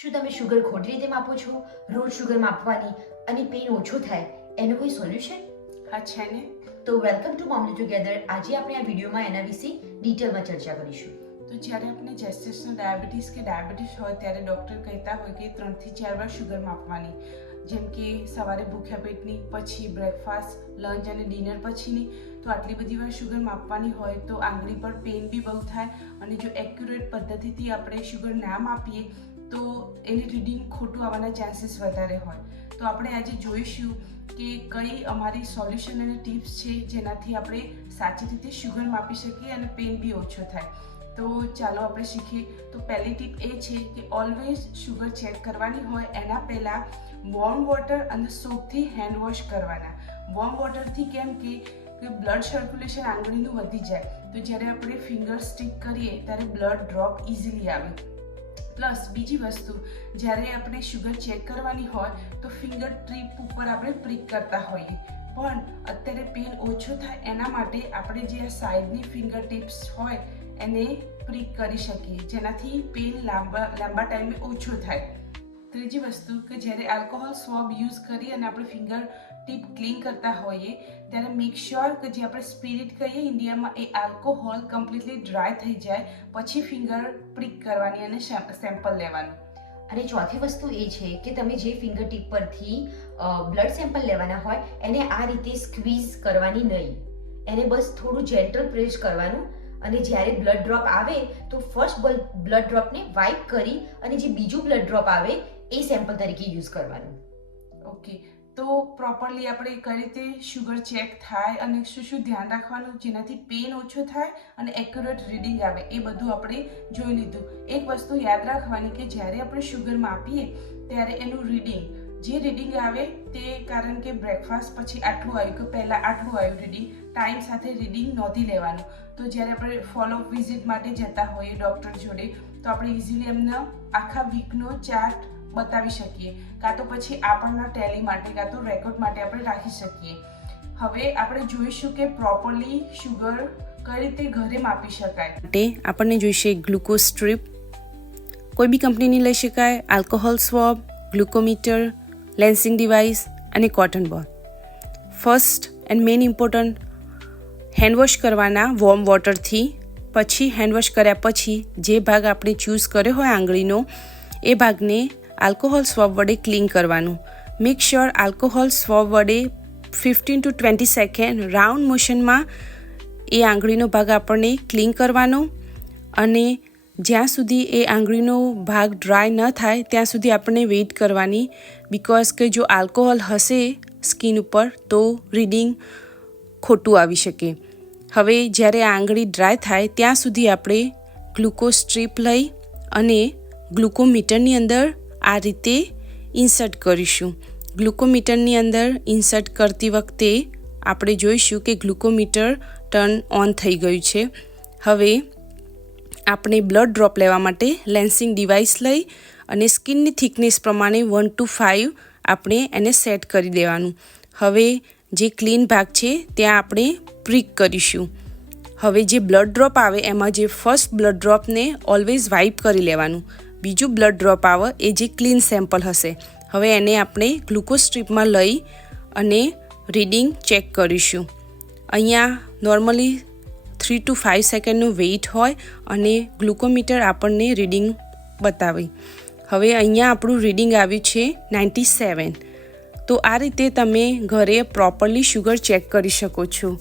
શું તમે શુગર ખોટી રીતે માપો છો? રોજ શુગર માપવાની અને પેન ઓછો થાય એનું કોઈ સોલ્યુશન? હા છે ને. તો વેલકમ ટુ મોમલી ટુગેધર. આજે આપણે આ વિડીયોમાં એના વિશે ડિટેલમાં ચર્ચા કરીશું. તો જ્યારે આપણે જેસ્ટેશનલ ડાયાબિટીસ કે ડાયાબિટીસ હોય ત્યારે ડૉક્ટર કહેતા હોય કે 3 થી 4 વાર શુગર માપવાની, જેમ કે સવારે ભૂખ્યા પેટની, પછી બ્રેકફાસ્ટ, લંચ અને ડિનર પછીની. તો આટલી બધી વાર શુગર માપવાની હોય તો આંગળી પર પેન બી બહુ થાય, અને જો એક્યુરેટ પદ્ધતિથી આપણે શુગર ના માપીએ તો એની રીડિંગ ખોટું આવવાના ચાન્સીસ વધારે હોય. તો આપણે આજે જોઈશું કે કઈ અમારી સોલ્યુશન અને ટિપ્સ છે જેનાથી આપણે સાચી રીતે શુગર માપી શકીએ અને પેન બી ઓછો થાય. તો ચાલો આપણે શીખીએ. તો પહેલી ટીપ એ છે કે ઓલવેઝ શુગર ચેક કરવાની હોય એના પહેલાં વોર્મ વોટર અને સોપથી હેન્ડ વોશ કરવાના. વોર્મ વોટરથી કેમ કે બ્લડ સર્ક્યુલેશન આંગળીનું વધી જાય, તો જ્યારે આપણે ફિંગર સ્ટિક કરીએ ત્યારે બ્લડ ડ્રોપ ઇઝીલી આવે. પ્લસ બીજી વસ્તુ, જ્યારે આપણે શુગર ચેક કરવાની હોય તો ફિંગર ટીપ ઉપર આપણે પ્રિક કરતા હોઈએ, પણ અત્યારે પેન ઓછો થાય એના માટે આપણે જે આ સાઈડની ફિંગર ટિપ્સ હોય એને પ્રિક કરી શકીએ, જેનાથી પેન લાંબા ટાઈમે ઓછો થાય. ત્રીજી વસ્તુ કે જ્યારે આલ્કોહોલ સ્વોબ યુઝ કરી અને આપણે ફિંગર ટીપ ક્લીન કરતા હોઈએ ત્યારે મેક શ્યોર કે જે આપણે સ્પિરિટ કહીએ ઇન્ડિયામાં એ આલ્કોહોલ કમ્પ્લીટલી ડ્રાય થઈ જાય પછી ફિંગર પ્રિક કરવાની અને સેમ્પલ લેવાનું. અને ચોથી વસ્તુ એ છે કે તમે જે ફિંગર ટીપ પરથી બ્લડ સેમ્પલ લેવાના હોય એને આ રીતે સ્ક્વીઝ કરવાની નહીં, એને બસ થોડું જેન્ટલ પ્રેસ કરવાનું, અને જ્યારે બ્લડ ડ્રોપ આવે તો ફર્સ્ટ બ્લડ ડ્રોપને વાઇપ કરી અને જે બીજું બ્લડ ડ્રોપ આવે એ સેમ્પલ તરીકે યુઝ કરવાનું. ઓકે, તો પ્રોપરલી આપણે કઈ રીતે શુગર ચેક થાય અને શું ધ્યાન રાખવાનું જેનાથી પેન ઓછો થાય અને એક્યુરેટ રીડિંગ આવે એ બધું આપણે જોઈ લીધું. એક વસ્તુ યાદ રાખવાની કે જ્યારે આપણે શુગર માપીએ ત્યારે એનું જે રીડિંગ આવે તે, કારણ કે બ્રેકફાસ્ટ પછી આટલું આવ્યું કે પહેલાં આટલું આવ્યું રીડિંગ, ટાઈમ સાથે રીડિંગ નોંધી લેવાનું. તો જ્યારે આપણે ફોલોઅપ વિઝિટ માટે જતા હોઈએ ડૉક્ટર જોડે તો આપણે ઇઝીલી એમને આખા વીકનો ચાર્ટ બતાવી શકીએ, કાં તો પછી આપણના ટેલી માટે કાં તો રેકોર્ડ માટે આપણે રાખી શકીએ. હવે આપણે જોઈશું કે પ્રોપરલી શુગર કઈ રીતે ઘરે માપી શકાય. માટે આપણને જોઈશે ગ્લુકોઝ સ્ટ્રીપ, કોઈ બી કંપનીની લઈ શકાય, આલ્કોહોલ સ્વોબ, ગ્લુકોમીટર, લેન્સિંગ ડિવાઇસ અને કોટન બોલ. First and main important, handwash કરવાના વોર્મ વોટરથી. પછી હેન્ડવોશ કર્યા પછી જે ભાગ આપણે ચૂઝ કર્યો હોય આંગળીનો એ ભાગને આલ્કોહોલ સ્વોબ વડે ક્લીન કરવાનું. મેક શ્યોર આલ્કોહોલ સ્વોબ વડે 15 to 20 સેકન્ડ રાઉન્ડ મોશનમાં એ આંગળીનો ભાગ આપણને ક્લીન કરવાનો, અને જ્યાં સુધી એ આંગળીનો ભાગ ડ્રાય ન થાય ત્યાં સુધી આપણે વેઇટ કરવાની. બિકોઝ કે જો આલ્કોહોલ હશે સ્કિન ઉપર તો રીડિંગ ખોટું આવી શકે. હવે જ્યારે આ આંગળી ડ્રાય થાય ત્યાં સુધી આપણે ગ્લુકોઝ સ્ટ્રીપ લઈ અને ગ્લુકોમીટરની અંદર આ રીતે ઇન્સર્ટ કરીશું. ગ્લુકોમીટરની અંદર ઇન્સર્ટ કરતી વખતે આપણે જોઈશું કે ગ્લુકોમીટર ટર્ન ઓન થઈ ગયું છે. હવે આપણે બ્લડ ડ્રોપ લેવા માટે લેન્સિંગ ડિવાઇસ લઈ અને સ્કિનની થિકનેસ પ્રમાણે 1 to 5 આપણે એને સેટ કરી દેવાનું. હવે જે ક્લીન ભાગ છે ત્યાં આપણે પ્રિક કરીશું. હવે જે બ્લડ ડ્રોપ આવે એમાં જે ફર્સ્ટ બ્લડ ડ્રોપને ઓલવેઝ વાઇપ કરી લેવાનું. બીજું બ્લડ ડ્રોપ આવે એ જે ક્લીન સેમ્પલ હશે, હવે એને આપણે ગ્લુકોઝ સ્ટ્રીપમાં લઈ અને રીડિંગ ચેક કરીશું. અહીંયા નોર્મલી 3 to 5 સેકન્ડનું વેઇટ હોય અને ગ્લુકોમીટર આપણને રીડિંગ બતાવે. હવે અહીંયા આપણું રીડિંગ આવ્યું છે 97. તો આ રીતે તમે ઘરે પ્રોપરલી શુગર ચેક કરી શકો છો.